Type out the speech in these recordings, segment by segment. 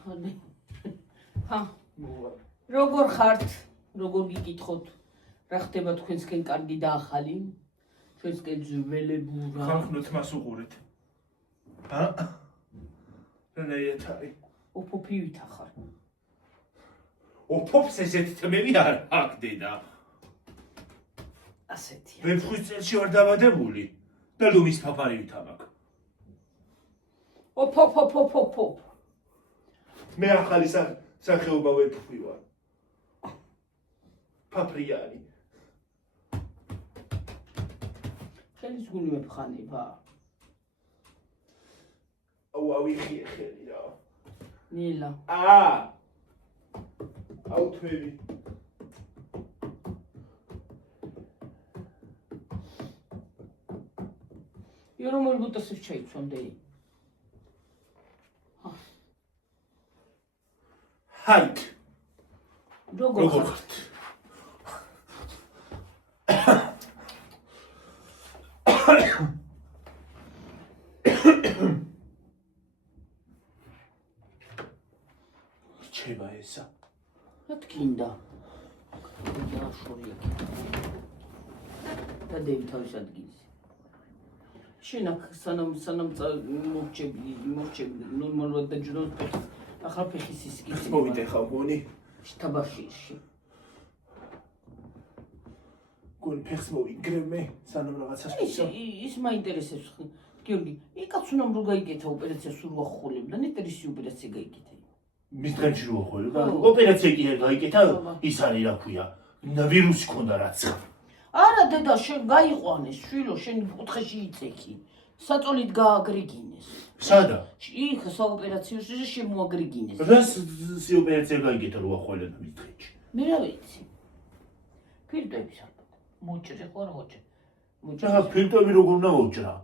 ხანე. ხა. როგორ ხართ? როგორ გიკითხოთ? რა ხდება თქვენსკენ კარგი და ახალი? ჩვენსკენ ძველებურა. ხალხნოთ მას უყურეთ. რანაირად არის? ოფოფივით ახარ. ოფოფს ესეთი თმები არ აქვს დედა. ასეთია. ვეფხვის წელში ვარ დაბადებული და ლომის ფაფარივით ამაკ. ოფ. მე ახალი სახეობა ვეფხვი ვარ. ფაფრიანი. ხელის გული ვეფხანება. ავიხიე ხელი რა. ნილა. აუ თვევი. რომელ ბუტასებს ჩაიცვამდე? ჰაით. როგორ ხართ? ჩება ესა. რა თქინდა? დააშორია. და დევი თავის ადგილზე. შენ აქ სანამ მორჩები ნორმალურად დაჯდოს ფეხს. ახლა ფეხის ისკი. მოვიდე ხა მგონი. შტაბაშიში. გონი ფეხს მოვიგრე მე სანამ რაღაცას ვისო. ის მაინტერესებს. გიორგი, იკაც უნამ რო გაიგეთა ოპერაცია სულ ვახოლებდა, ნეტერისი ოპერაცია გაიგეთა. მის დღემში რო ახოლებდა, ოპერაცია კი არ გაიგეთა, ის არის რა ქვია, ვირუსი ქონდა რაც. არა დედა, შენ გაიყვანეს, შვილო, შენ კუთხეში იწექი. საწოლით გააგრიგინეს. სადა? იქ საოპერაციოში შემოაგრიგინეს. რას ოპერაცია გაიგეთა რო ახოლებდა მის დღეში? მე რა ვიცი. ფილტვების ალბათ. მოჭრე ხო არ მოჭრე? რა ფილტვები როგორ უნდა მოჭრა?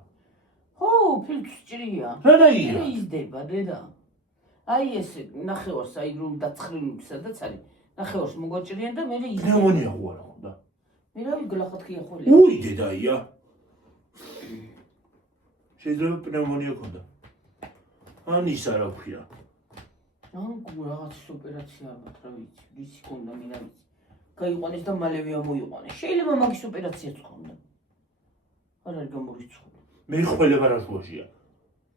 ხო, ფილტვს ჭრია. რანაირად? იზდება დედა. აი ეს ნახევარს, აი რომ დაცხრილული სადაც არის. ნახევარს მოგვაჭრიან და მე იზდება. პნევმონია ხო არა ხონდა? მე რა ვიგლახათქია ხოლე. უი დედაია. შეიძლება პნევმონია ქონდა. ან ის არა ქვია. ან რაღაც ოპერაცია ალბათ რა ვიცი, ვიცი ქონდა მე რა ვიცი. გაიყვანეს და მალევე ამოიყვანეს. შეიძლება მაგის ოპერაციაც ქონდა. არ არის გამორიცხული. მე ხველება რა შუაშია.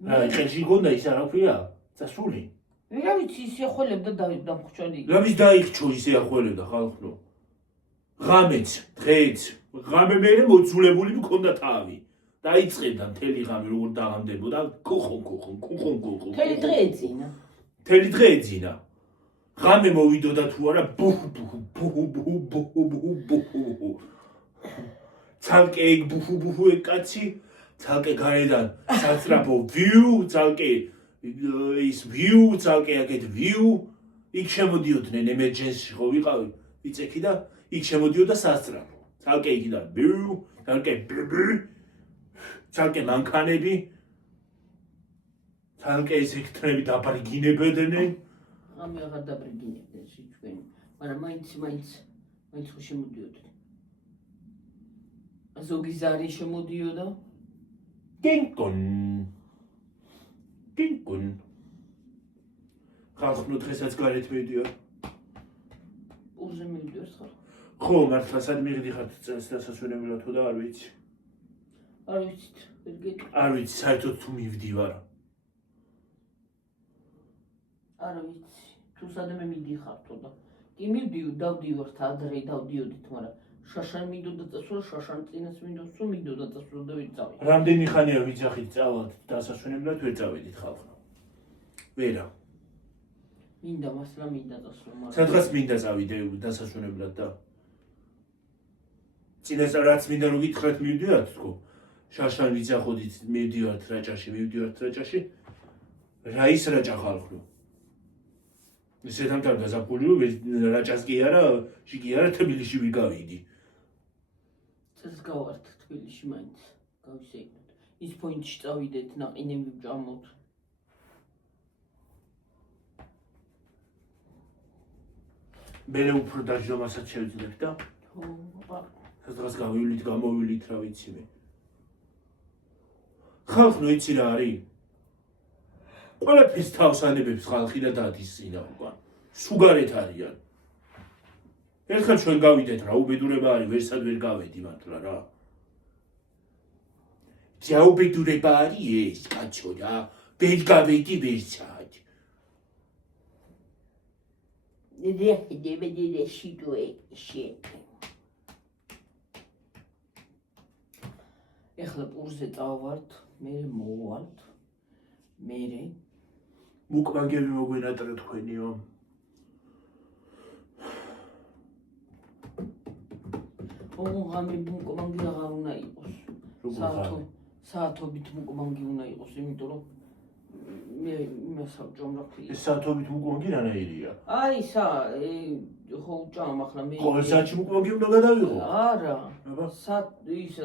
რა ხელში ქონდა ის არა ქვია? წასული. მე რა ვიცი, ის ეხოლებდა დამხჩარი. რამის დაიხჩო ისე ახველებდა ხალხო. ღამეც, დღეც, ღამე მერე მოძულებული მქონდა თავი. დაიწყებდა მთელი ღამე როგორ დაღამდებოდა, კუხონ. მთელი დღე ეძინა. მთელი დღე ეძინა. ღამე მოვიდოდა თუ არა, ბუ. ცალკე ეგ ბუ ეგ კაცი, ცალკე გარედან საცრაფო ვიუ, ცალკე ის ვიუ, ცალკე აქეთ ვიუ. იქ შემოდიოდნენ ემერჯენსში ხო ვიყავი, იწექი და იქ შემოდიოდა სასწრაფო. ცალკე იქიდან ბიუ, ცალკე ბიბი, ცალკე მანქანები, ცალკე ესექტრები დაბრიგინებდნენ. ამე აღარ დაბრიგინებდნენ ჩვენ, მაგრამ მაინც ხო შემოდიოდნენ. ზოგი ზარი შემოდიოდა. კინკონ. ხალხნო დღესაც გარეთ მივდიოდი. პურზე მივდიოს ხარ? ხო, მართლა სად მივიდი ხარ წელს დასასვენებლად თუ და არ ვიცი. არ ვიცით, ვერ გეტყვი. არ ვიცი, საერთოდ თუ მივდივარ. არ ვიცი, თუ სადმე მიდიხართო და კი დავდივართ ადრე დავდიოდით, მაგრამ შაშან მინდოდა წასვლა, შაშან წინას მინდოდა, სულ მინდოდა წასვლა და ვიწავი. რამდენი ხანია ვიძახით წავალთ დასასვენებლად ვერ წავედით ხალხო. ვერა. მინდა მასლა მინდა წასვლა, მაგრამ სადღაც მინდა წავიდე დასასვენებლად და წინასწარ რაც მინდა რომ გითხრათ მივდივართ თქო. შაშან ვიძახოდით მივდივართ რაჭაში. რა ის რაჭა ხალხო. ესეთამთან გაზაფხული რაჭას კი არა, შიგ არა თბილისში ვიგავიდი. წელს გავართ თბილისში მაინც გავისეირნოთ. ის პოინტში წავიდეთ, ნაყინები ვჭამოთ. მერე უფრო დაჟდომასაც შევძლებთ და სადღაც გამოვიდით, რა ვიცი მე. ხალხო იცი რა არის? ყველაფერს თავს ანებებს ხალხი და დადის წინა უკან. სუგარეთ არიან. ერთხელ ჩვენ გავიდეთ რა, უბედურება არის, ვერსად ვერ გავედი მართლა რა. ჯაუბედურება არის ეს, კაცო რა. ვერ გავედი ვერსად. ეხლა პურზე წავართ, მე მოვალთ, მე მუკბანგები მოგვენატრა თქვენიო. ოღონდ მუკბანგი აღარ უნდა იყოს. საათობით მუკბანგი უნდა იყოს, იმიტომ რომ მე იმასავჭომ რა ქვია. ეს საათობით მუკბანგი რანაირია? აი ხო ჭამ ახლა მე ყოველ საათში მუკბანგი უნდა გადავიღო? არა. აბა. ის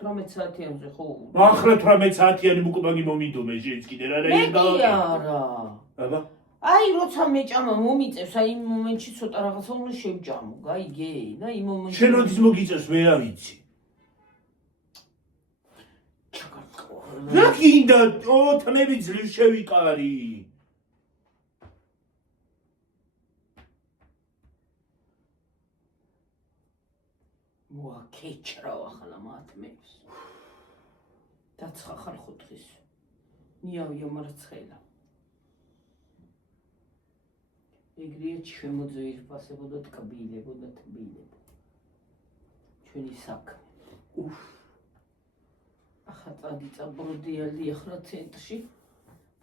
18 საათიანზე ხო. ახლა 18 საათიანი მუკბანგი მომიდო მე შეც კიდე რანაირი მე არა. აბა. აი როცა მეჭამა მომიწევს, აი იმ მომენტში ცოტა რაღაცა უნდა შევჭამო, გაიგე? და იმ მომენტში შენ როდის მოგიწევს მე რა ვიცი. რა გინდა? თმები ძლივ შევიკარი. მოაქეჭრავ ახლა მათმებს. დაცხახარ ხოთხის. ნიავია მარცხელა. ეგრეა შემოძვირფასებოდა ტკბილებოდა თბილებო. ჩვენი საქმე. ახლა წაბროდიალი ახლა ცენტრში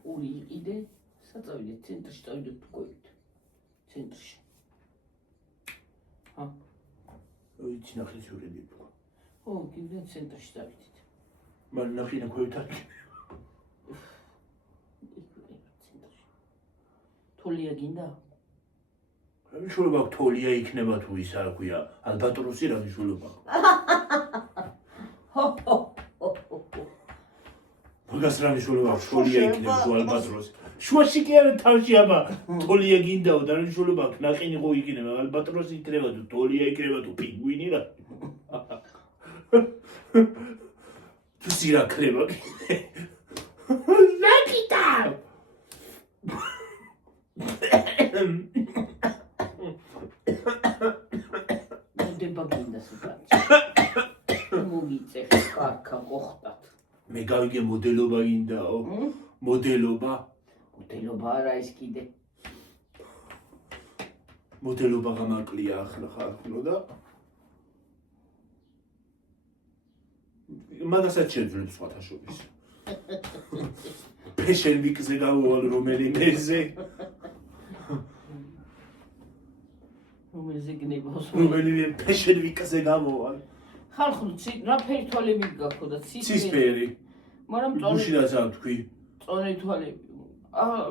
პური იყიდე, საწავიდეთ ცენტრში წავიდეთ თქვით. ცენტრში. ჰა. ვიცი ნახე შურები თქვა. ო, კიდე ცენტრში წავიდეთ. მან ნახინა ქვევთან. ცენტრში. თოლია გინდა? რა მნიშვნელობა აქვს თოლია იქნება თუ ის რა ქვია, ალბატროსი რა მნიშვნელობა აქვს? მაგას რა მნიშვნელობა აქვს თოლია იქნება თუ ალბატროსი? შუაში კი არა თავში აბა თოლია გინდაო და რა მნიშვნელობა აქვს ნაყინი ხო იქნება ალბატროსი იქნება თუ თოლია იქნება თუ პინგვინი რა? თუ სირა ქრება კი. ნაკიტა! მოდება გინდა სიტუაცია. მოგიწევს კარკა ყოხტად. მე გავიგე მოდელობა გინდაო. მოდელობა. მოდელობა არა ის კიდე. მოდელობა გამაკლია ახლა ხალხო და მაგასაც შეძლებს სხვათა შორის. ფეშენ ვიკზე გავუვალ რომელიმეზე. რომელზე გნებავს. რომელიმე ფეშენ ვიკზე გავუვალ. ხალხო რა ფერი თვალები გაქო და ცისფერი. მაგრამ გუშინაც არ თქვი. წონე თვალები.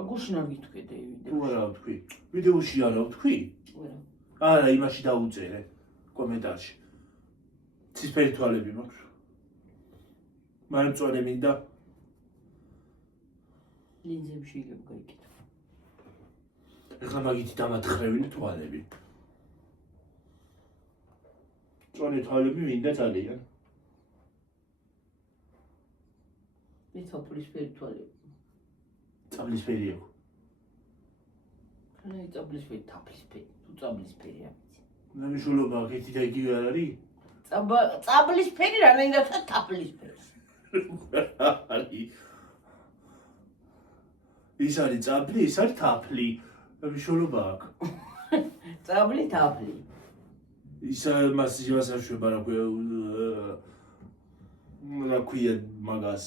გუშინ არ გითქვი დევიდე. თუ არა ვთქვი. ვიდეოში არა ვთქვი? არა. არა, იმაში დაუწერე კომენტარში. ცისფერი თვალები მაქვს. მაგრამ წონე მინდა. ლინზები შეიძლება გაიკეთო. ეხლა მაგითი დამათხრევინე თვალები. წონე თვალები მინდა ძალიან. მე თაფლისფერი თვალები. წაბლისფერი აქვს. რა წაბლისფერი, თაფლისფერი, თუ წაბლისფერი არ ვიცი. რა მნიშვნელობა აქვს ერთი და იგივე არ არის? წაბლისფერი რანაირად თაფლისფერი. არის. ის არის წაბლი, ის არის თაფლი. რა მნიშვნელობა აქვს? წაბლი, თაფლი. ის მას აშვება რა ქვია მაგას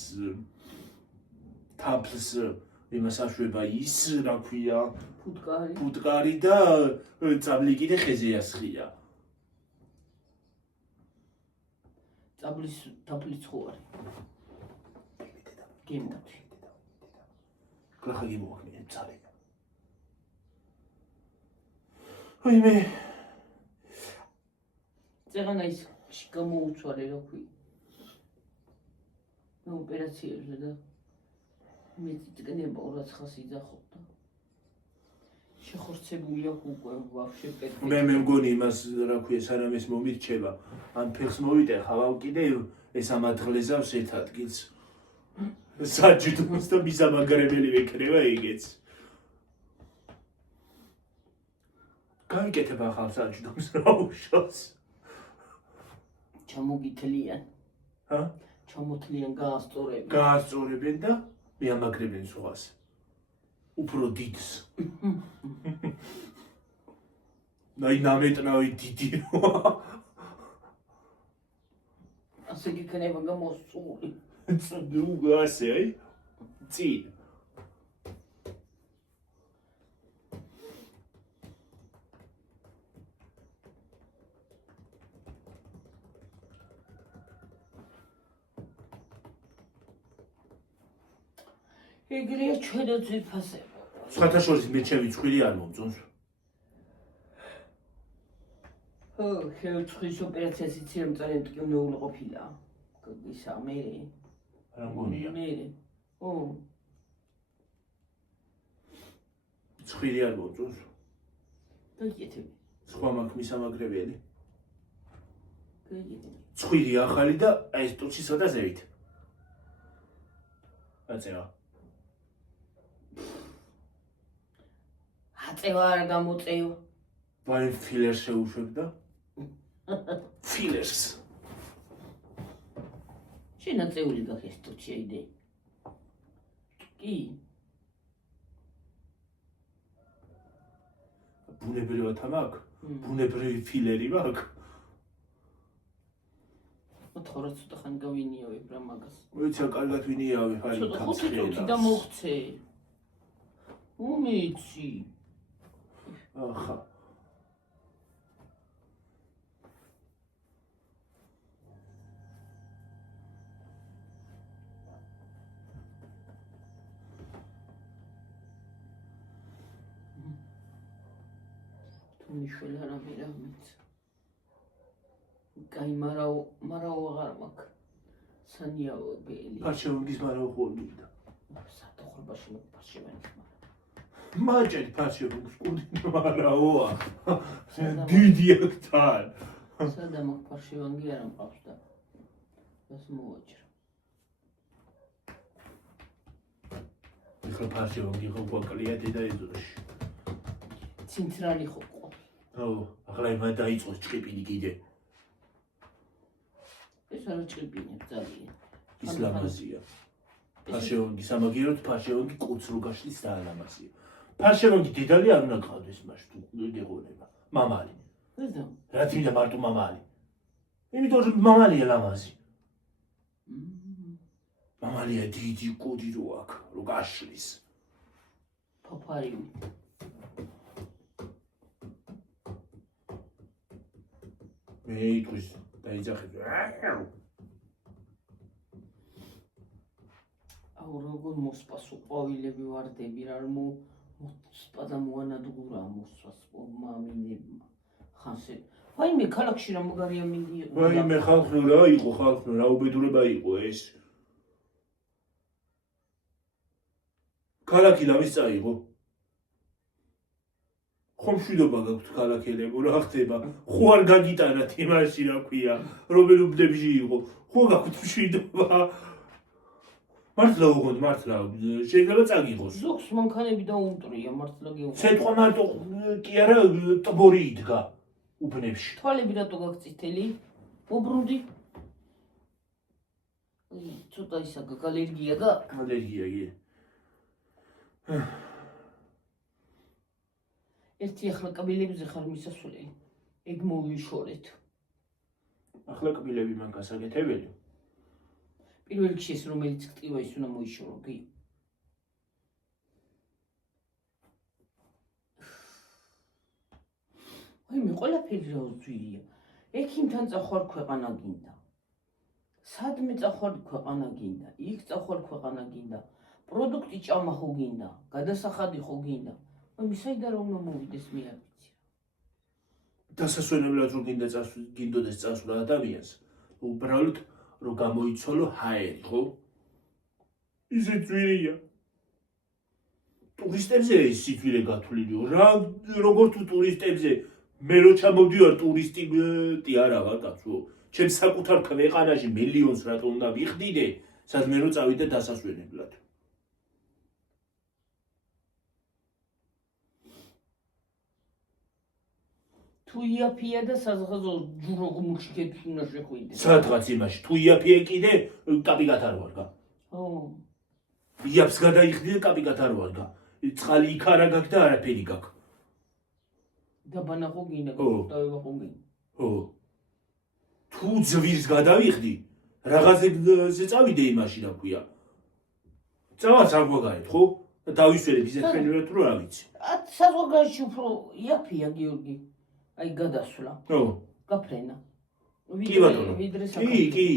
თაფლს იმას აშვება ის რა ქვია ფუტკარი და წაბლი კიდე ხეზე ასხია. წაბლის თაფლიც ხო არის. გემოდი. კრახა გიმოახმე წარია. ვიმე ზეგანა ის გამოუცვალე რა ქვია. მე ოპერაციებზე და მე წიგნება 200 იძახობდა. შეხორცებული აქვს უკვე ვაფშე პერფექტი. მე მგონი იმას რა ქვია სანამ ეს მომირჩება. ან ფეხს მოვიტეხავ კიდე ეს ამათღლეზავს ერთ ადგილს. საჯდომს და მისამაგრებელი ვიქნება ეგეც. გაიკეთებ ახალ საჯდომს რა უშავს. ჩამოგითლიან. ჰა? ჩამოთლიან გაასწორებენ. გაასწორებენ და მიამაგრებენ სხვას. უფრო დიდს. აი ნამეტნავი დიდი როა. ასე გიქნება გამოსწული. ნუ ასე აი. წინ. ეგრეა ჩვენაც ვიფასება. სხვათა შორის მე ჩემი ცხვირი არ მომწონს. ხო, ხელმწიფის ოპერაციას იცი რომ წარემტკი უნდა ყოფილა. ისა მე. რა მგონია? მე. ო. ცხვირი არ მომწონს. გაიგეთები. სხვა მაქვს მისამაგრებელი. გაიგეთები. ცხვირი ახალი და აი ეს ტუჩისა და ზევით. აწევა. აწევა არ გამოწევა. ვაი ფილერს შეუშვებ და ფილერს. შენ აწეული გახეს ტუჩი აიდე. კი. ბუნებრივად მაქვს? ბუნებრივი ფილერი მაქვს? მოთხოვა ცოტა ხანი გავინიავებ რა მაგას. ვიცი კარგად ვინიავე ხარი ცოტა ხუთი წუთი და მოგცე. უმიცი. ახა თუ მიშველა რამე რამეც. კაი მარაო აღარ მაქვს. სანიავებელი. ფარშევანგის მარაო ხოლმე. სადოხრობაში მაქვს ფარშევანგის მარაო. მაჭეთ ფარშევანგს კუდი მარაოა. დიდი აქ თან. სადა მაქვს ფარშევანგი არ მყავს და ეს მოვაჭრა. ეხლა ფარშევანგი ხო გვაკლია დედაეზოში. ცენტრალი ხო ყო. ო, ახლა იმან დაიწყოს ჭყიპინი კიდე. ეს არა ჭყიპინია ძალიან. ის ლამაზია. ფარშევანგი სამაგიეროდ ფარშევანგი კუც რო გაშლის და ლამაზია. ფარშევანგი დედალი არ უნდა გყავდეს მას თუ გეღონება. მამალი. ზედო. რა თქმა მარტო მამალი. იმიტომ რომ მამალია ლამაზი. მამალია დიდი კუდი რო აქვს, რო გაშლის. ფაფარი. მე იტყვის დაიძახეთ. აუ როგორ მოსპასო ყვავილები ვარდები რა მოსპადა მოანადგურა მოსვას მამინებმა. ხანსე. ვაიმე ქალაქში რა მაგარია მინდიოდა. ვაიმე ხალხი რა იყო ხალხი რა უბედურება იყო ეს. ქალაქი ლამის წაიღო. ხომ მშვიდობა გაქვთ ქალაქელებო რა ხდება? ხო არ გაგიტანათ იმაში რა ქვია, რომელ უბნებში იყო. ხო გაქვთ მშვიდობა. მართლა უღონდ მართლა შეიძლება წაგიღოს. ზოგს მანქანები დაუუტრია მართლა გეუბნები. სიტყვა მარტო კი არა ტბორი იდგა უბნებში. თვალები რატო გაქვს წითელი? მობრუნდი. ცოტა ისა გალერგია გაქვს. ალერგია კი. ერთი ახლა კბილებზე ხარ მისასვლელი. ეგ მოვიშორეთ. ახლა კბილები მან გასაკეთებელი. პირველ რიგში ეს რომელიც გტივა ის უნდა მოიშორო, კი? ვაიმე ყველაფერი რა უძვირია. ექიმთან წახვარ ქვეყანა გინდა. სადმე წახვარ ქვეყანა გინდა. იქ წახვარ ქვეყანა გინდა. პროდუქტი ჭამა ხო გინდა. გადასახადი ხო გინდა. ვაიმე საიდან რა უნდა მოვიდეს მე არ ვიცი. დასასვენებლად რო გინდოდეს წასვლა ადამიანს. უბრალოდ რო გამოიცოლო ჰაერი, ხო? ისე ძვირია. ტურისტებზე ის სიტყვირე გათვლიო. რა როგორ თუ ტურისტებზე მე რო ჩამოვდივარ ტურისტი არა ვარ კაცო. ჩემ საკუთარ ქვეყანაში მილიონს რატო უნდა ვიხდიდე? სადმე რომ წავიდე დასასვენებლად. თუ იაფია და საზღაზო ჯურო გმუჩქეთ უნდა შეხვიდე. სადღაც იმაში თუ იაფია კიდე კაპიკად არ ვარგა. ო. იაფს გადაიხდი და კაპიკად არ ვარგა. წყალი იქ არა გაქვს და არაფერი გაქვს. დაბანახო გინდა, ო. დავება ხო გინდა. ო. თუ ძვირს გადავიხდი, რაღაცებზე წავიდე იმაში რა ქვია. წავას არ გვაგარებ, ხო? და დავისვენებ ისეთ ფენერად რომ რა ვიცი. საზღვარგარეთში უფრო იაფია გიორგი. აი გადასვლა. ო. გაფრენა. კი ბატონო. ვიდრე კი.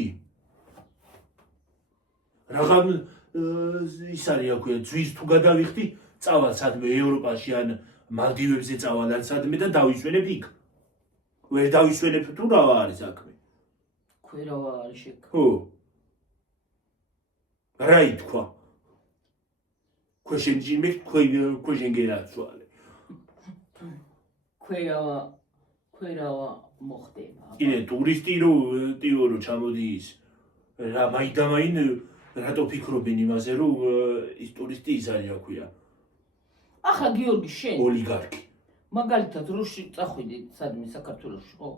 რაღაც ის არის რა ქვია, ძვირს თუ გადავიხდი, წავალ სადმე ევროპაში ან მალდივებზე წავალ ან სადმე და დავისვენებ იქ. ვერ დავისვენებ თუ რა არის საქმე. ქვერავა არის შეკ. ხო. რა ითქვა? ქვეშენჯიმე, ქვეშენგერაცვალე. ქვერავა მოხდება. კიდე ტურისტი რო ჩამოდი ის რა მაიდამაინ რატო ფიქრობენ იმაზე რომ ის ტურისტი ის არის რა ქვია ახლა გიორგი შენ ოლიგარქი მაგალითად რუსში წახვიდე სადმე საქართველოში ხო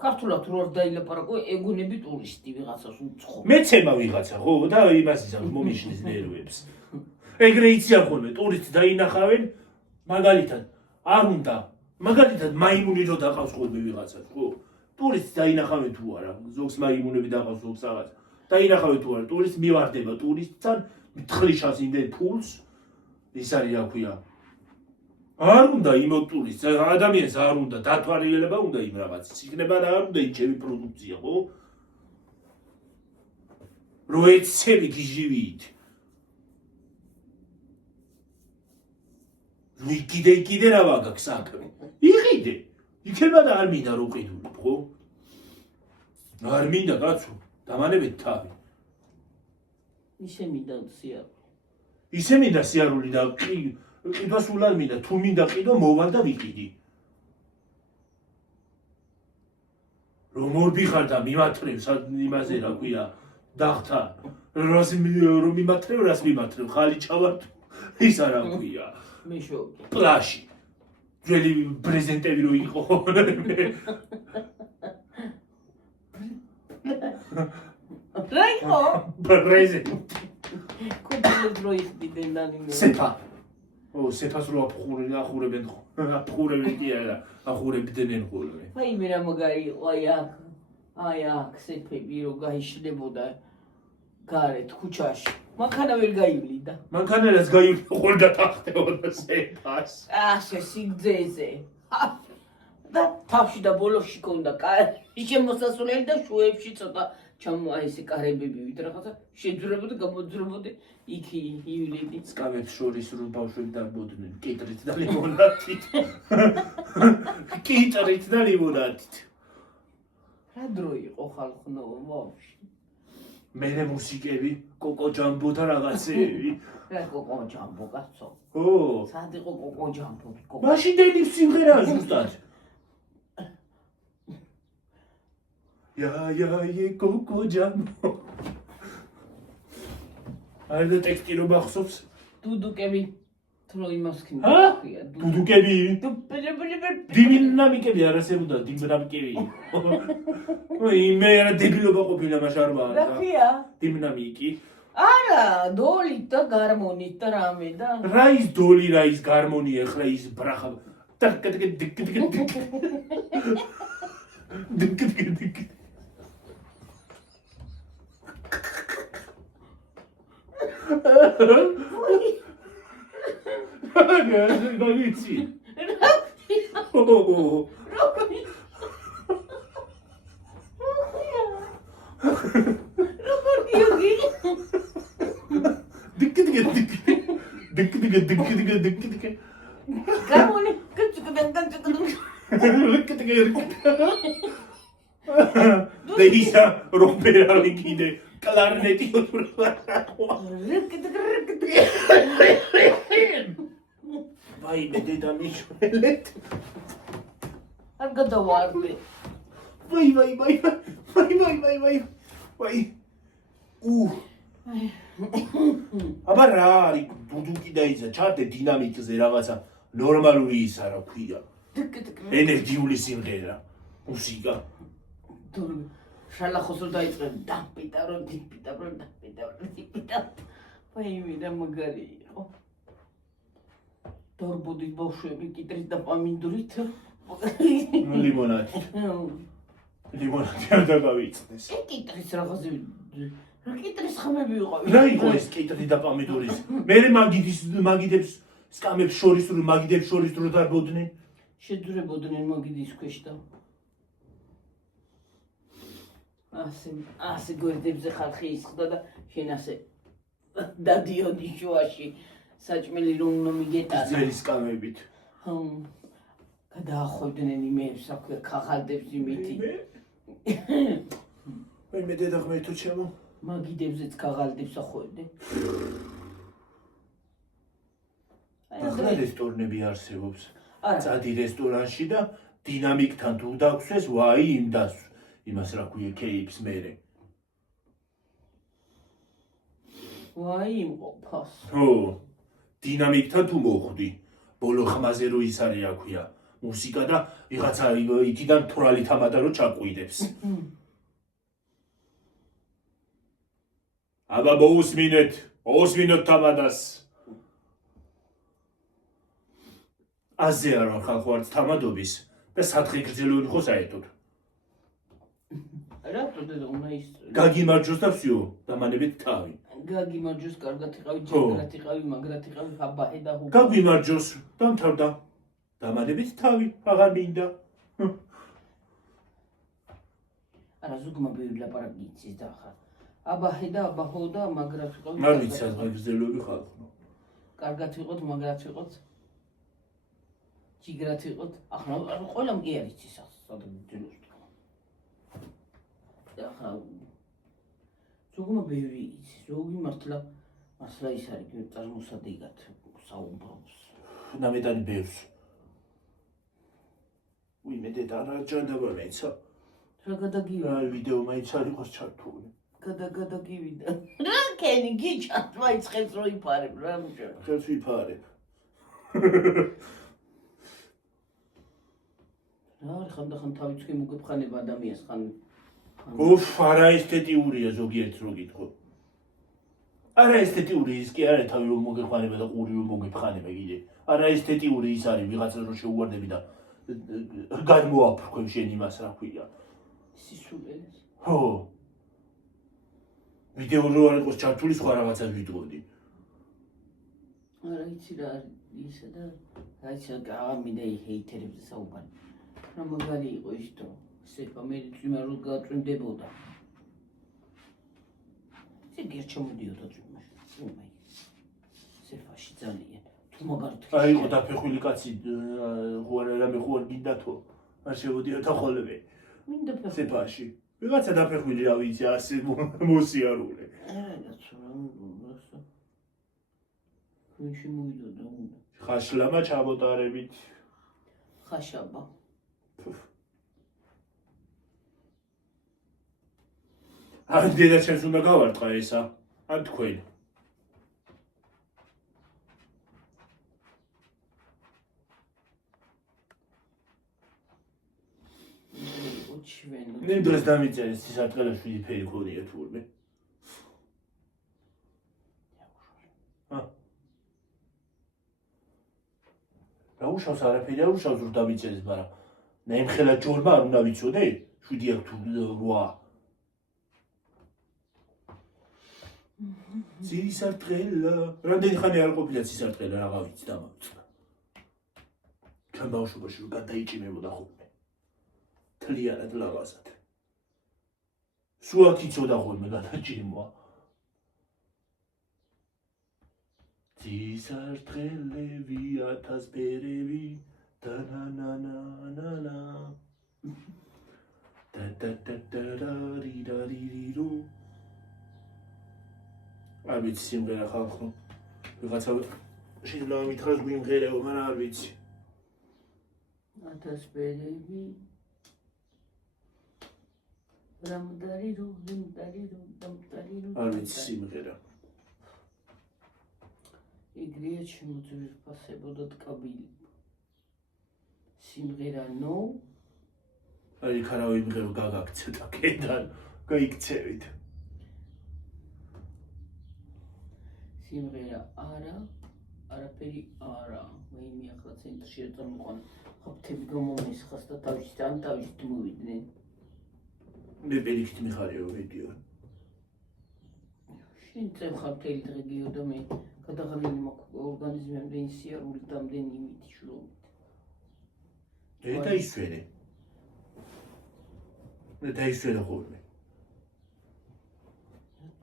ქართულად რო არ დაილაპარაკო ეგონები ტურისტი ვიღაცას უცხო მეცემა ვიღაცა ხო და იმას იზამს მომიშლის ნერვებს ეგრე იციან ხოლმე ტურისტი დაინახავენ მაგალითად არ უნდა მაგალითად მაიმუნი რო დაყავს ხოლმე ვიღაცას ხო ტურისტი დაინახავენ თუ არა ზოგს მაიმუნები დაყავს ზოგს რაღაც დაინახავენ თუ არა ტურისტი მივარდება ტურისტთან მთხრიშას იმდენ ფულს ის არის რა ქვია არ უნდა იმ ტურისტს ადამიანს არ უნდა დათვალიერება უნდა იმ რაღაცის იქნება რა არ უნდა ის ჩემი პროდუქცია ხო რო ეცები გიჟივით კიდე რა ვაგაქვს საქმე იყიდე იქნება და არ მინდა რომ ყიდულობ ხო არ მინდა კაცო დამანებით თავი ისე მინდა სიარული და ყიდვას ულად მინდა თუ მინდა ყიდო მოვალ და ვიყიდი რომ მორბიხარ და მიმათრევ იმაზე რა ქვია დახთა რომ მიმათრევ რას მიმათრევ ხალი ჩავარ ის არა ქვია მე შოკი პლაში ძველი პრეზენტები რო იყო რა იყო პრეზენტი კუპილებს რო იხდიდნენ დანიმე სეფა ო სეფას რო ახურებენ კი არა ახურებდნენ ხოლმე აი მე რა მაგარი იყო აი აქ სეფები რო გაიშლებოდა გარეთ ქუჩაში მანქანა ვერ გაივლიდა მანქანას გაივლიდა ხოლმე დათახდებოდა სეფას ასე სიგძეზე და თავში და ბოლოში ქონდა კარი შემოსასვლელი და შუებში ცოტა აი ესე კარებები ვით რაღაცა შეძურებოდი გამოძურებოდი იქ ივლიდი სკამებს შორის რო ბავშვები დარბოდნენ კიტრით და ლიმონადით კიტრით და ლიმონადით რა დრო იყო ხალხნო ბავშვი მერე მუსიკები კოკო ჯამბო და რაღაცეები რა კოკო ჯამბო კაცო ო სად იყო კოკო ჯამბო მაშინ დედის სიმღერაა ზუსტად ე კოკო ჯამბო არ და ტექსტი რო ბახსოვს დუდუკები თრო იმას ა ქიმია დუდუკები დინამიკები არასებოდა დინამიკები მე არა დებილობა ყოფილა მაშარბა რა ქვია დინამიკი არა დოლით და გარმონით და რამე და რა ის დოლი რა ის გარმონია ხლა ის ბრახა რა ვიცი Deisa rompere la liquide, clarineti Vai, vedete amici. I'm gonna warp it. Vai. აბა რა არის დუდუკი დაიცა ჩართე დინამიკზე რაღაცა ნორმალური ისა რა ქვია ენერგიული სიმღერა მუსიკა შალახოს რომ დაიწყებ დაპიტარო დიპიტარო ვაიმე რა მაგარი იყო დორბოდის ბავშვები კიტრით და პამინდურით ლიმონადი არ დაგავიწყდეს კიტრის რაღაცა კიტრის ხმები ვიყავი რა იყო ეს კიტრი და პამიდურის მე მაგიდებს სკამებს შორის რო დაბოდნენ შეძრებოდნენ მაგიდის ქვეშ და ასე გვერდებზე ხალხი ისხდა და შენ ასე დადიოდი შუაში საჭმელი რომ უნდა მიგეტანა ძველი სკამებით გადაახვევდნენ იმეებს აქვე ქაღალდებს იმითი მე დედა ღმერთო ჩემო მაგიდებზეც ქაღალდებს ახვევდნენ ახლა რესტორნები არსებობს წადი რესტორანში და დინამიკთან თუ დაგხვდეს ვაი იმ დასვ იმას რა ქვია KFC მერე ვაი იმყოფას ხო დინამიკთან თუ მოხვდი ბოლო ხმაზე რო ის არის რა ქვია მუსიკა და ვიღაცა იქიდან თვრალით ამატა რო ჩაყვიდებს აბა მოусმინეთ თამადას აზე არ ვარ ხალხო არც თამადობის და სათხე გრძელული ხო საერთოდ რატო დედა უნდა ის გაგიმარჯოს და всё დამანებით თავი გაგიმარჯოს კარგად იყავი ჯერგრად იყავი მაგრად იყავი აბაჰე და ჰუბ გაგიმარჯოს დამთავრდა დამანებით თავი აღარ მინდა არა ზუგმა ბევრი ლაპარაკი იცის და ხა აბაჰე და აბაჰო და მაგრად იყავი არ ვიცი სათხე გრძელული ხალხო კარგად ვიყოთ მაგრად ვიყოთ ჯიგრად ვიყოთ ახლა ყველამ კი არის ის სადღაც ძილოს ახლა ზოგმა ბევრი იცის ზოგი მართლა ის არის წარმოსადეგად საუბრობს ნამეტანი ბევრს ვიმე დედა რა ჯანდაბა მეცა რა გადაგივიდა რა ვიდეო მაინც არ იყოს ჩართული გადაგივიდა რა კენი გიჩათ მაინც ხელს რო იფარებ რა მუშა ხელს ვიფარებ რა ხანდახან თავიც კი მოგეფხანება ადამიანს ხან არა ესთეტიურია ზოგიერთ რო გითხო არა ესთეტიური ის კი არა თავი რომ მოგეფხანება და ყური რომ მოგეფხანება კიდე არა ესთეტიური ის არის ვიღაცა რო შეუვარდები და გადმოაფრქვევ შენ იმას რა ქვია სისულელეს ხო ვიდეო რო არ იყოს ჩართული სხვა რაღაცას ვიტყოდი არა იცი რა ისა და რაიცა გაამინდა ჰეითერებზე საუბარი რა მაგარი იყო ის თო სეფა მე ძმა რო გაწვიმდებოდა ზოგიერთ ჩამოდიოდა ძმაში უმაი სეფაში ძალიან თუ მაგარით აი იყო დაფეხვილი კაცი რამე ხوار გინდათო არ შევოდიოდა ხოლმე მინდა სეფაში ვიღაცა დაფეხვილი რა ვიცი ასე მოსიარულე ვინში მოვიდოდა უნდა ხაშლამა ჩაბოტარებით ხაშაბა არ დედა ჩემს უნდა გავარტყა ესა ან თქვენ ნიმ დღეს დამიწერეს სისარტყელა 7 ფერი ქონია თურმე რა უშავს არაფერი არ უშავს რომ დამიწერეს მაგრამ ნაიმხელა ჯორმა არ უნდა ვიცოდე 7 აქ თუ 8 სისარტყელა რამდენი ხანი არ ყოფილა სისარტყელა რაღა ვიცი დამავიწყდა ჩვენ ბავშვობაში რომ გადაიჭიმებოდა ხოლმე თლიანად ლავაზად სულ აქ იცოდა ხოლმე გადაჭიმვა სისარტყელები ათასფერები დანანანანა და არ ვიცი სიმღერა ხალხო ვიღაცა შეიძლება მითხრას გვიმღერეო მაგრამ არ ვიცი ათასფერები რამდარირო დამდარირო არ ვიცი სიმღერა. ეგრეა შემოძვირფასებოდა ტკაბილი სიმღერა ნო აი ხარავ იმღერო გაგაქცეთ აქედან გაიქცევით. სიმღერა არაფერი არა მე ახლა ცენტრში რა წამოყვან ხაფთები გამომესხას და თავისთან თავისით მოვიდნენ მე პირიქით მიხარიო ვიდეო. შენ წევხარ მთელი დღე გიო და მე გადაღალილი მაქვს ორგანიზმი ამდენი სიარული და ამდენი იმითი შრომით დაისვენე ხოლმე.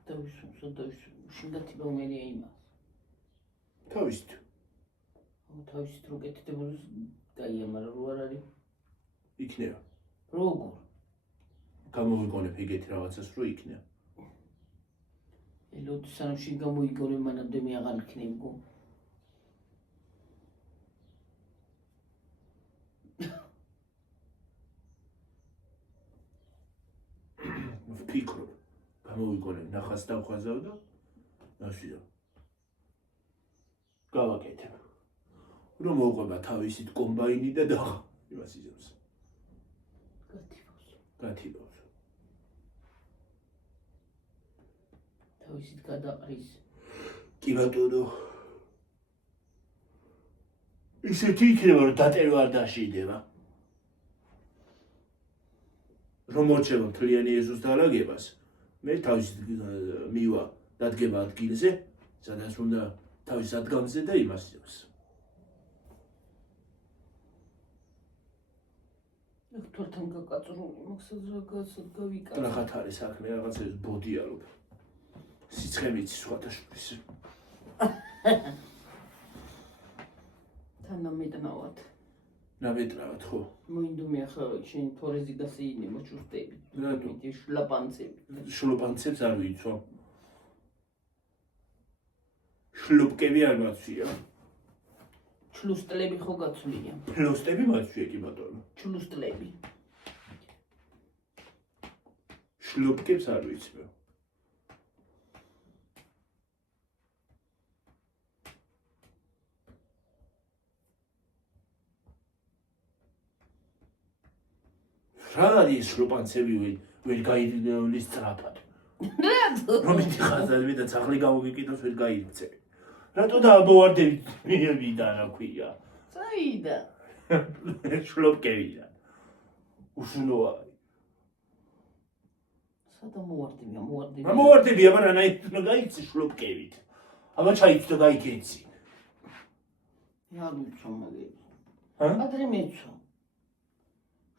დავისვენე შინგათიბა მერია იმას თავისით. თავისით რო კეთდებოდეს კაია მაგრამ რო არ არის იქნება. როგორ გამოვიყონებ ეგეთი რაღაცას რო იქნება. ელოდი სანამ შენ გამოიგონებ მანამდე მე აღარ იქნები გო ვფიქრობ გამოვიყონებ ნახას დავხაზავ და ნაშიდო. გავაკეთებ. რომ მოყვება თავისით კომბაინი და იმას იზამს. გათიბავს. თავისით გადაყრის კი ბატონო. ისეთი იქნება რომ დატერვა არ დაშიდება. რომ მოჩება მთლიანი ეზოს დაალაგებას, მე თავისით მივა დადგება ადგილზე, სადაც უნდა თავის ადგამზე და იმას იზამს. თორთან გაკაწრული მაქსად რაღაცად გავიკაცა რახათ არის საქმე რაღაცა ბოდიალობ. სიცხემიც სხვათა შორის. თანამედნავად ნაბეტრავად ხო? მოინდომე ახლა შენ თორეზი გასეინე მოჭურდები რატო? შლაპანცები შლოპანცებს არ ვიცო. შლოპკები არ მაცვია. ჩლუსტლები ხო გაცვლია ფლოსტები მაცვია კი ბატონო. ჩლუსტლები შლოპკებს არ ვიცი. რა არის შლოპანცები ვერ გაიძვლის სწრაფად. რომ იხაზად მე და ძაღლი გამოგიკიდოს ვერ გაიქცევი. რატო დაამოვარდებით მივიდან რა ქვია? საიდა შლოპკებიდან. უშნოა. სადა მოვარდები მოვარდები, მაგრამ რა გაიქცე შლოპკებით. აბა ჩაიცო და გაიქეცი. არ ვიცო მაგები ჰა? ადრე მეცო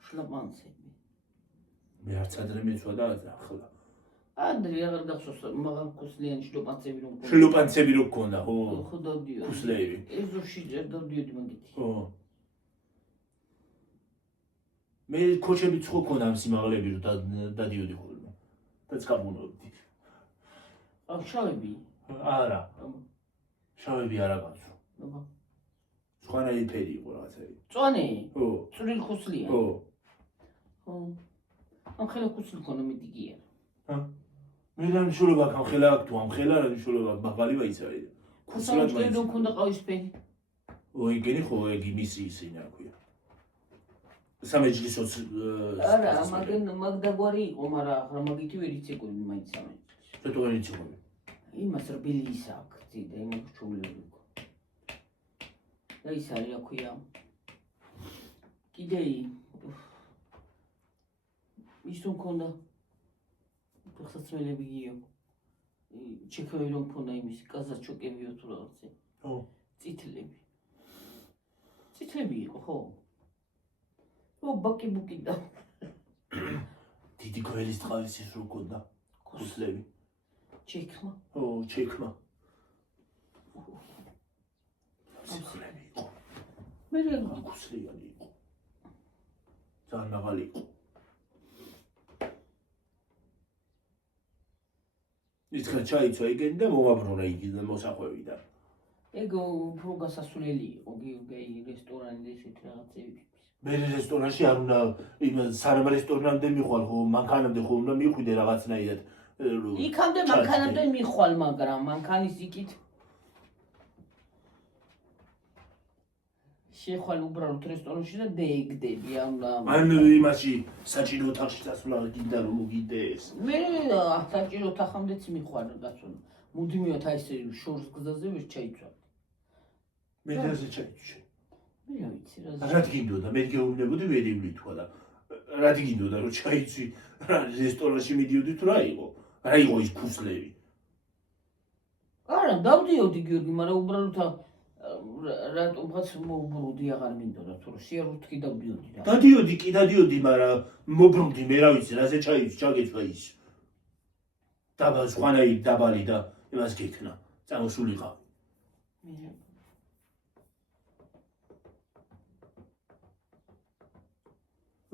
შლაპანცები მე არც ადრე მეცვა და ახლა. ადრე აღარ გახსოვს მაგარ ქუსლიანი შლოპანცები რომ შლოპანცები რო გქონდა, ხო? ხო დავდიოდი ქუსლეები. ეზოში ჯერ დავდიოდი მაგითი ხო. მე ქოჩებიც ხო ქონდა ამ სიმაღლეები რომ დადიოდი ხოლმე. და წკაბუნობდი. აუ შავები არა, შავები არა გაცო. აბა სხვანაირი ფერი იყო რაღაცები. წვანე ხო. წვრილ ქუსლიანი ხო. ხო ამ ხელა ქუსლი ქონა მიდიგია ჰა? მე რა მნიშვნელობა აქვს ამ ხელა აქ თუ ამ ხელა რა მნიშვნელობა აქვს მაღალი ვაიცარი. ქუსლი რომ ქონდა ყავისფერი ოიგენი ხო ეგ იმისი ისინა ქვია. სამეჯლისოც არა მაგდაგვარი იყო მაგრამ ახლა მაგითი ვერ იცეკვი მაინც სამეჯლის რატო ვერ იცეკვი? იმას რბილი ის აქვს და იმას ჩულები იყო და ის არის რა ქვია კიდე ის რომ ქონდა ფეხსაცმელები გიო ჩექები რომ ქონდა იმის კაზაჩოკებიო თუ რაღაცე ხო. წითლები იყო ხო ო ბაკი ბუკი და დიდი გველის ტყავის ის რო ქონდა ქუსლები. ჩექმა ო ჩექმა. სიხრები იყო. მე რა ქუსლიანი იყო. ძალიან მაღალი იყო. ის ხა ჩაიცვა იგენი და მომაბრუნა იგი მოსახვევიდან. ეგ უფრო გასასვლელი იყო გეი რესტორანი და ესეთი რაღაცები მე რესტორანში არ უნდა იმ სანამ რესტორნამდე მიხვალ ხო მანქანამდე ხო უნდა მიხვიდე რაღაცნაირად იქამდე მანქანამდე მიხვალ, მაგრამ მანქანის იქით შეხვალ უბრალოდ რესტორანში და დაიგდები ან იმაში საჭირო ოთახში წასვლა გინდა რომ მოგიდეს მე საჭირო ოთახამდეც მიხვალ გასვლა მუდმივად აი ესე შორს გზაზე ვერ ჩაიცვალ მე რაზე ჩაიჩვე მე რა ვიცი რა გინდოდა მე გეუბნებოდი ვერივლი თქვა და რა გინდოდა რომ ჩაიცვი რა რესტორანში მიდიოდი თუ რა იყო ის ქუსლები არა დავდიოდი გიორგი მაგრამ უბრალოდ რატომღაც მოუბრუნდი აღარ მინდოდა თუ შეარუთქი დავდიოდი რა დადიოდი კი დადიოდი მაგრამ მობრუნდი მე რა ვიცი რაზე ჩაგეცვა ის დაბა სხვანაირი დაბალი და იმას გექნა წამოსულიყავ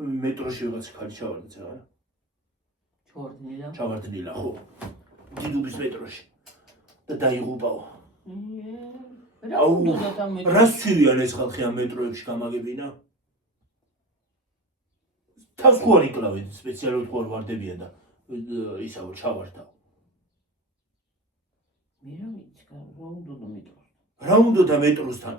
მეტროში ვიღაც ხარი ჩავარდა ცაღარა ჩავარდნილა ხო დიდუბის მეტროში და დაიღუპაო რას ცივიან ეს ხალხი ამ მეტროებში გამაგებინა თავს ხო არ იკლავენ სპეციალურად ხო არ ვარდებიან და ისაო ჩავარდა მე რა ვიცი რა უნდა მეტროსთან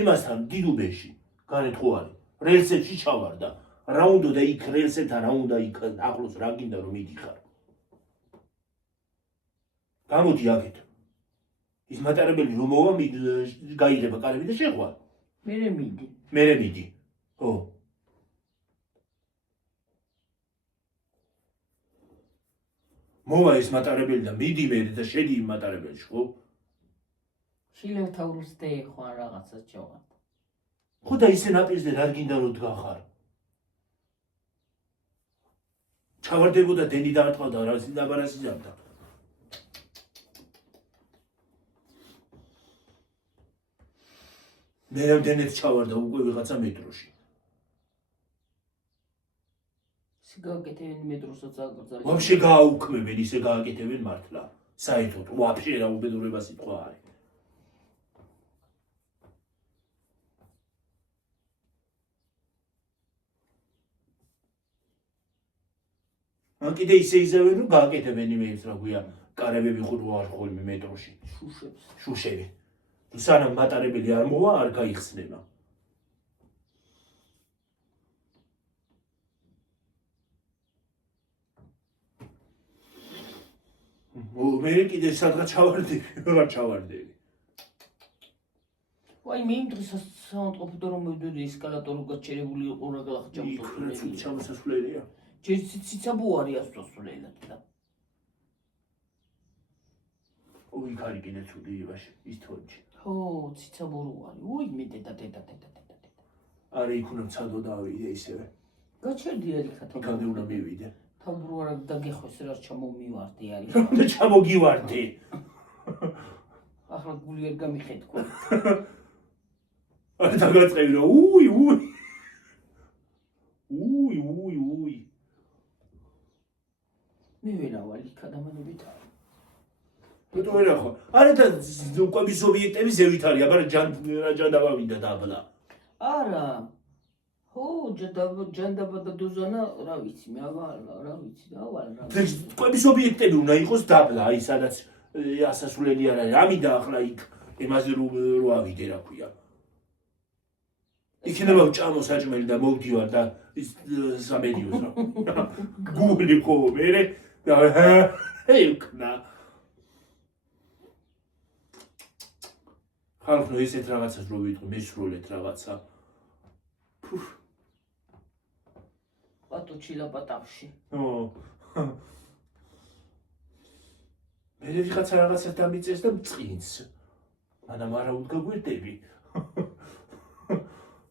იმასთან დიდუბეში გარეთ ხო არის რელსებში ჩავარდა რა უნდა და იქ რელსებთან რა უნდა იქ ახლოს რა გინდა რომ მიდიხარ გამოდი აქეთ ის მატარებელი რომ მოვა გაიღება კარები და შეხვალ მე მიდი ხო მოვა ეს მატარებელი და მიდი მე და შედი იმ მატარებელში ხო შილევთაურს დაეხვა რაღაცა ჩავარდა ხო და ისე ნაპირზე რა გინდა რომ დგახარ ჩავარდებოდა დენი დაატყავდა რა დაბარასიზამდა მე რამდენად ჩავარდა უკვე ვიღაცა მეტროში სიგაკეთებენ მეტროსაც აგრძელებს ვაფშე გააუქმებენ ისე გააკეთებენ მართლა საერთოდ ვაფშე რა უბედურება სიტყვა არის ან კიდე ისე იზევენ რომ გააკეთებენ იმეებს რა გვია კარებები ხურო არ ხოლმე მეტროში შუშები სანამ მატარებელი არ მოვა არ გაიხსნება მე კიდე სადღაც ჩავარდები ვაი მე იმ დღეს საუნდყოფოდა რომ მოვიდოდი ესკალატორი გაჩერებული იყო რა ჩამოსასვლელია ჯერ ციცაბო არის ასწავლელად და ოი კარი კიდე ცუდი იბაში ის თორჯი ხო ციცაბო არის უი მე დედა არა იქ უნდა მცადო დავიდე ისევე გაჩერდი არის ხათო იქამდე უნდა მივიდე თავბრუ არა დაგეხოს რა ჩამომივარდი არის და ჩამოგივარდი ახლა გული არ გამიხეთქო არა დაგაწყევი რა უი მე ვერავალი ქადამანობით არის ბეთო ვერა ხო არა და უყვების ობიექტები ზევით არის აბა ჯანდაბა მინდა დაბლა არა ხო ჯანდაბა და დოზანა რა ვიცი მე რა ვიცი დავალ რა უყვების ობიექტები უნდა იყოს დაბლა აი სადაც ასასვლელი არ არის ამინდა ახლა იქ იმაზე რო ავიდე რა ქვია იქნება ჭამო საჭმელი და მოვდივარ და ის სამედიოს რა გული ხო მე ეიქნა ხალხო ისეთ რაღაცას რო ვიტყვი მესროლეთ რაღაცა პატო ჩილაპატავში მე ვიღაცა რაღაცას დამიწეს და მწყინს მანამ არა უნდა გვერდები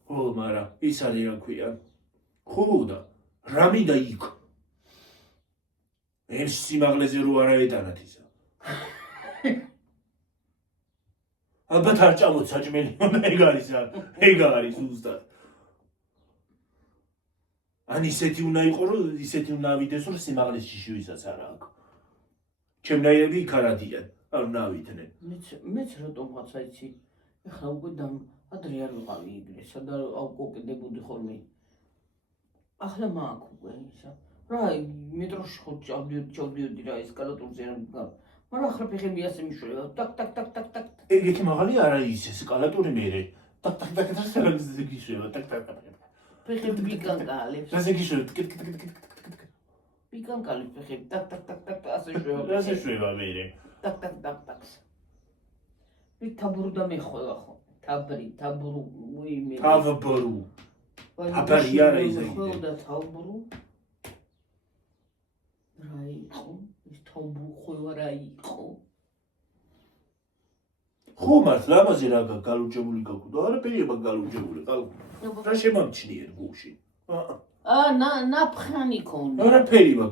ო მარა ის არის რა ქვია ხო და რა მინდა იქ ეს სიმაღლეზე რო არა ეტანათ ისა ალბათ არ ჭამოთ საჭმელი ეგ არის ზუსტად ან ისეთი უნდა იყო რომ ისეთი უნდა ავიდეს რომ სიმაღლეს შიშივისაც არა აქვს ჩემნაირები იქ არ ადიან არ უნდა ავიდნენ მეც რატომღაც აიცი ეხლა უკვე ადრე არ ვიყავი იგრე, სადა ავკოკდებოდი ხოლმე. ახლა მაქვს უკვე ისა. რა მეტროში ხო ჩავდიოდი რა ესკალატორზე რა ვიგავ. მაგრამ ახლა ფეხები ასე მიშველება. ტაკ. ეგეთი მაღალი არ არის ესკალატორი მერე. ტაკ გიშება, ტაკ. ფეხები ბიკანკალებს. რაზე გიშება? ბიკანკალებს ფეხები ტაკ ასე შვება. რაზე შვება მერე? ტაკ. ვით თაბურდა მეხვევა ხო? თაბურუ უიმე. თაბურუ. აბარი არა ისე. ხო და თაბურუ. რა იყო? ის თაბურუ ხვევა რა იყო? ხო მართლა ამაზე რა გალუჭებული გაქვთ? არაფერია გალუჭებული, ხალხო. რა შემამჩნიერ გულში? ნაფხანი ქონდა. არაფერია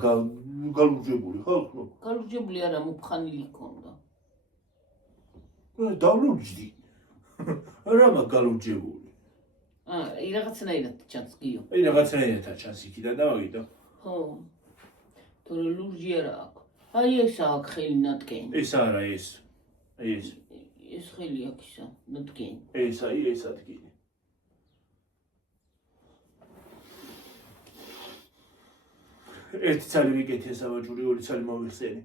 გალუჭებული, ხალხო. გალუჭებული არა, მოფხანილი ქონდა. დავლუჯდი. რა მაგალუჭებული. რაღაცნაირად ჩანს გიო. რაღაცნაირად ჩანს იქიდან დავაგიდო. ხო. თორე ლურჯი არა აქვს. აი ეს აქ ხელი ნატკენი. ეს არა ეს. ეს ხელი აქ ისა ნატკენი. ეს ადგილი. ერთი ცალი ვიკეთია საბაჭური, ორი ცალი მოვიხსენი.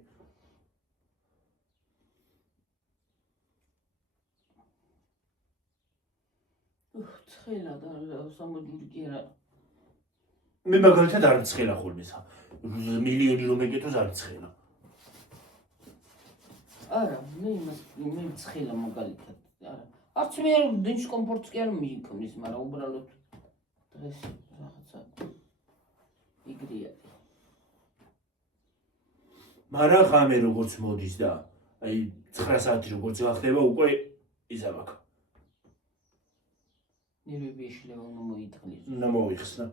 ცხელა და სამაჯური კი არა. მე მაგალითად არ ცხელა ხოლმე სა. მილიონი რომ ეკეთოს არ ცხელა. არა, მე ცხელა მაგალითად. არა. არც მე დენის კომფორტს კი არ მიიქნის, მაგრამ უბრალოდ დღეს რაღაცა იგრია. მაგრამ ხამე როგორც მოდის და აი 9 საათი როგორც გახდება უკვე ისა მაქვს. ნერვები ეშლება უნდა მოიტყლის. უნდა მოვიხსნა.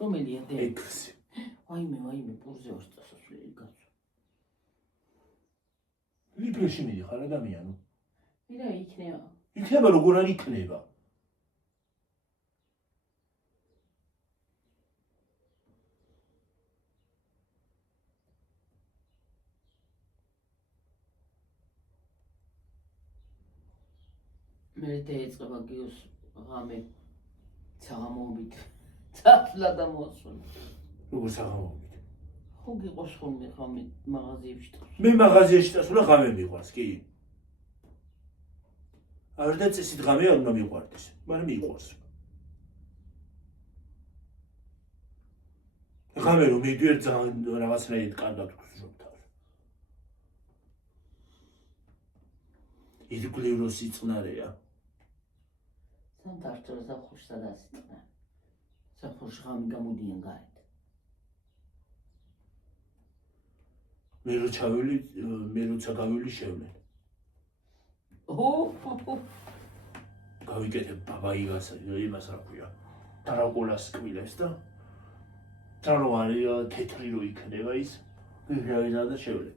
რომელია დე? 6. ვაიმე, პურზე ვარ წასასვლელი კაცო. ლიფლში მიდიხარ ადამიანო. ვირა იქნება? იქნება როგორ არ იქნება. მე დაიწყება გიოს ღამე საღამოობით. წაფლა და მოსვლა. როგორ საღამოობით? ხო გიყოს ხოლმე ღამე მაღაზიებში წასვლა. მე მაღაზიაში წასვლა ღამე მიყვარს, კი. არ და წესით ღამე არ უნდა მიყვარდეს, მაგრამ მიყვარს. ღამე რომ მიდიერ ძალიან რაღაცნაირად კარგად ვგრძნობ თავს. ირგვლივ რო სიწყნარეა. სანდარტო ზაფხულში სადაც იწყნა. ზაფხულში ღამე გამოდიან გარეთ. მე როცა გავივლი შევლენ. გავიკეთებ ბაბაიგას იმას რა ქვია. დრაკულას კბილებს და თაროარი თეთრი რო იქნება ის ვიღავინა და შევლენ.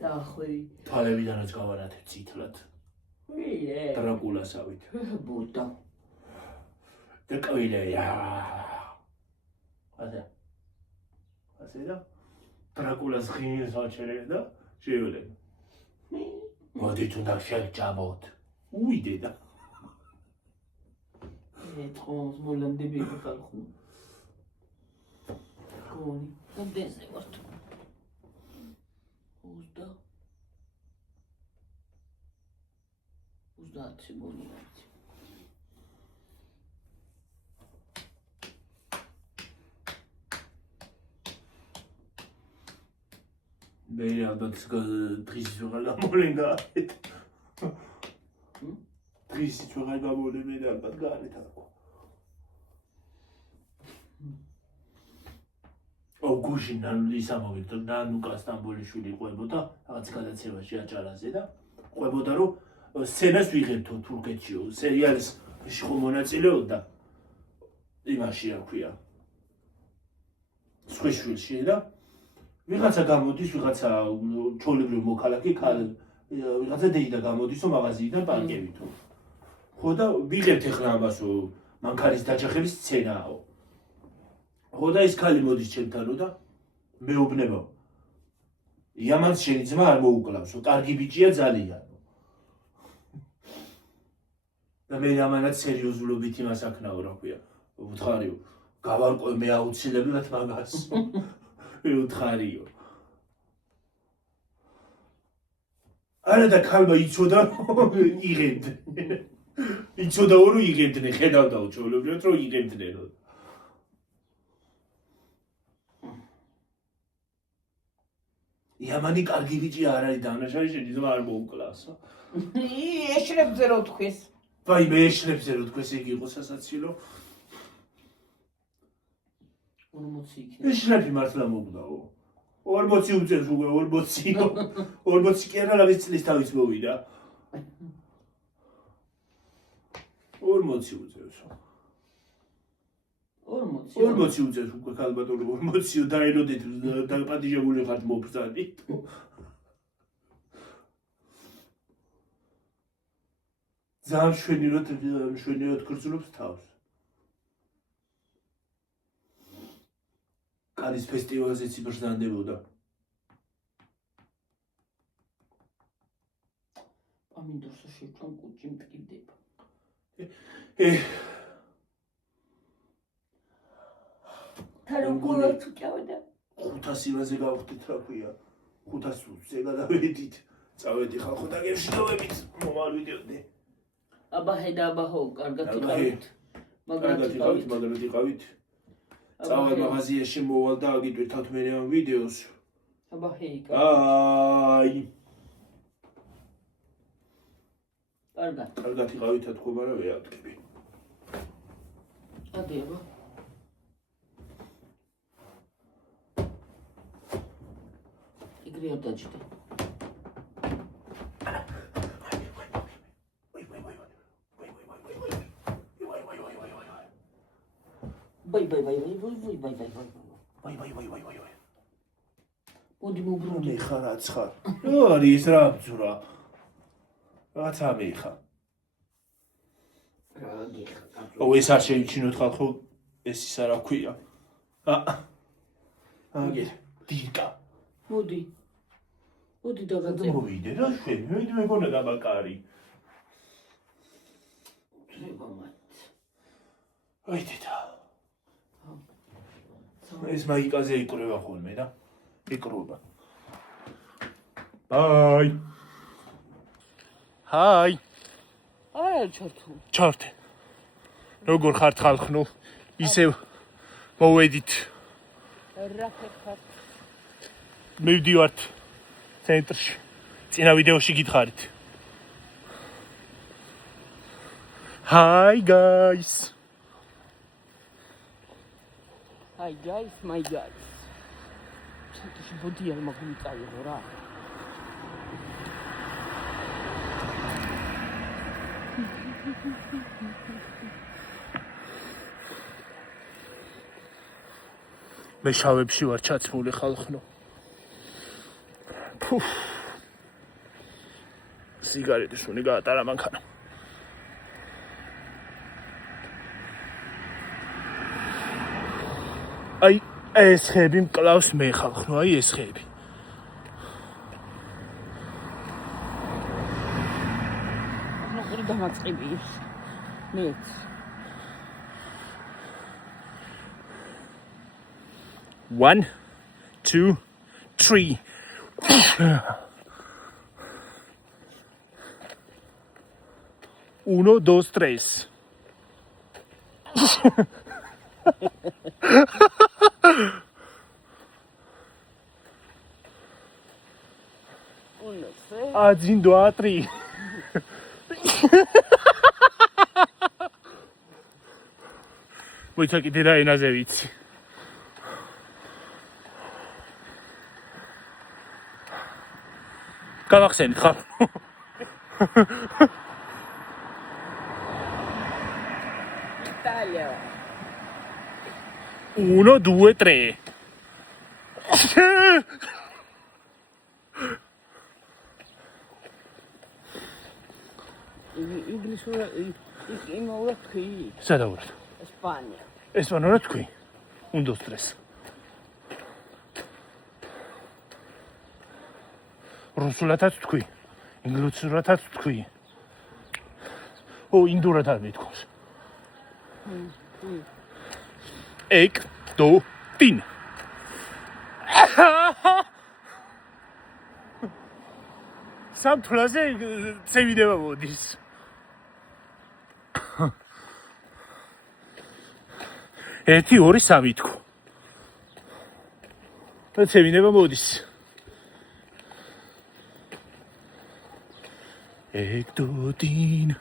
და ხვი. თვალებიდანაც გავანათებ წითლად. ვიე. დრაკულასავით. ბუდა. და კბილეა. ასე და დრაკულას ღიმს აჩერებ და შევლენ. მოდით უნდა შევჭამოთ. უიდე და. ეთქოს მოლანდები ხალხო. გონი, გამდენზე ვართ. უზდათ გონი არის. მე ალბათ დღის ვეღარ გამოლენ გარეთ. დღის ვეღარ გამოლენ მე ალბათ გარეთ აქ. გუშინ ისა მოვიდა ნანუკა სტამბოლიშვილი ყვებოდა რაღაც გადაცემაში აჭარაზე და ყვებოდა რომ სცენას ვიღებთო თურქეთშიო სერიალის ხო მონაწილეობდა იმაში რა ქვია სხვიშვილში და ვიღაცა გამოდის ვიღაცა ჩოლებრივ მოქალაქე ვიღაცა დეიდა გამოდის მაღაზიიდან პარკებითო ხო და ვიღებთ ეხლა ამასო მანქანის დაჯახების სცენაო ხო და ეს ქალი მოდის ჩემთანო და მეუბნება იამანს შენი ძმა არ მოუკლავსო, კარგი ბიჭია ძალიან. და მე ამანაც სერიოზულობით იმას აქნაო, რა ქვია. ვუთხარიო, გავარკვე მე აუცილებლად მაგას. ვუთხარიო. არა და ქალმა იცოდა იღებდნენ. იცოდა რომ იღებდნენ, ხედავდაო ჩვეულებრივად რომ იღებდნენ. იამანი კარგი ბიჭი არ არის დანაშაული შენი ძმა არ მოუკლავსო. ეშრებზე რო თქვეს. ვაი მე ეშრებზე რო თქვეს იგი იყო სასაცილო. 40 იქნება. ეშრები მართლა მოგდაო. 40 უწევს უკვე 40. 40 კი არა რა წლის თავის მოვიდა. 40 უწევსო. 40 უწევს უკვე ქალბატონო 40 დაელოდეთ დაპატიჟებული ხართ მობრძანით. ძალიან შვენიერად ქრწულობს თავს. კანის ფესტივალზეც იბრძანდებოდა. პამინდორსო შევჭამ კუჭი მტკიდება. თაროქულა წავედა. 500 იმაზე გავხდით რა ქვია. 500-ზე გადავედით. წავედი ხალხო და გეშლოვებით მომავიდეოდე. აბა ჰედა აბა ხო, კარგად იყავით. მაგრამ იყავით. წავედ მაღაზიაში მოვალ და აგიტვირთავთ მე ამ ვიდეოს. აბა ჰეი. აი. კარგად იყავით თქო, მაგრამ ვეავტკები. ადი აბა. ეგრე არ დაჭდა. Bye. მოდი მოგბრუნდი. მე ხარ რაც ხარ. რა არის ეს რა ბძურა? რაცა მე ხარ. რა გიხარ? ო ეს არ შეიჩინოთ ხალხო, ეს ის არა ქვია. აგერ დირკა. მოდი დაგაწევ. მოვიდე რა შვენ, მე მეგონა დაბაკარი. აი დედა. ეს მაიკაზე იკრება ხოლმე და იკრობა. ბაი. ჰაი. არა ჩართო. ჩართე. როგორ ხართ ხალხნო? ისევ მოვედით. რა ხარ? მივდივართ ცენტრში. წინა ვიდეოში გითხარით. Hi guys. Hi guys, my guys. Centrში ბოდი არ მაგუნწავიღო რა. მე შავებში ვარ ჩაცმული ხალხნო. სიგარეტის უნი გაატარა მანქანა. აი ეს ხები მკლავს მე ხალხნო, აი ეს ხები. ნახური დამაწყები. მეც. 1 2 3 1 2 3 1 2 3 მოიცა კიდე რა ენაზე ვიცი. გავახსენეთ ხარ. Italia. 1 2 3 ინგლისურად იმაურად თქვი? სადაურად? ესპანია. ესპანურად თქვი? 1 2 3 რუსულადაც თქვი, ინგლისურადაც თქვი. ო, ინდურად არ მithქვას. ეგ დო ტინ. სამთვლაზე წევიდება მოდის. ერთი, ორი, სამი თქო. და წევინება მოდის. ეგ დო ტინ.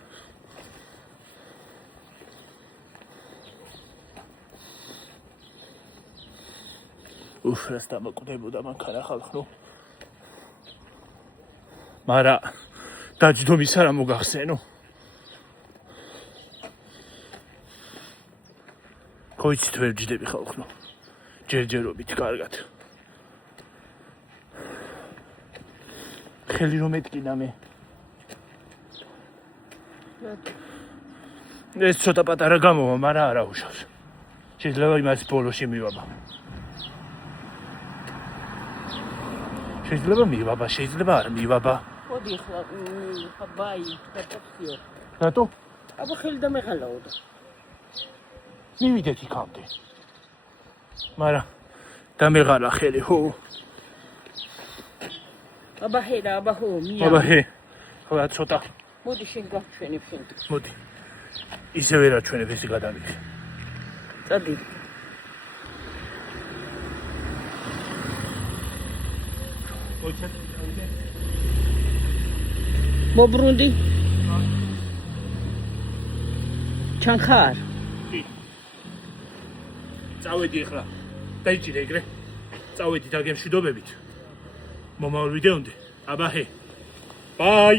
უშრას დამკვდებოდა მანქანა ხალხო. მარა დაჯდომის არა მოგახსენო. ხოიცით ვერ ჯდები ხალხო. ჯერჯერობით კარგად. ხელი რომ ეთკინა მე. ეს ცოტა პატარა გამოვა, მარა არა უშავს. შეიძლება იმას ბოლოში მივაბა. შეიძლება მივაბა, შეიძლება არ მივაბა. მოდი ახლა ბაი დაპოციო. რატო? აბა ხელი დამეღალაოდა. მივიდეთ იქამდე. მარა დამეღალა ხელი, ხო? აბა ჰერა, აბა ხო, მია. აბა ჰე. ხოლა ცოტა. მოდი შენ გავჩვენებ შენ. მოდი. ისევე რაჩვენებ ისი გადავიდე. წადი. მობრუნდი. ჩანხარ. წავედი ახლა. დაიჭირე ეგრე. წავედი დაგემშვიდობებით. მომავალ ვიდეომდე. აბა ჰე. ბაი.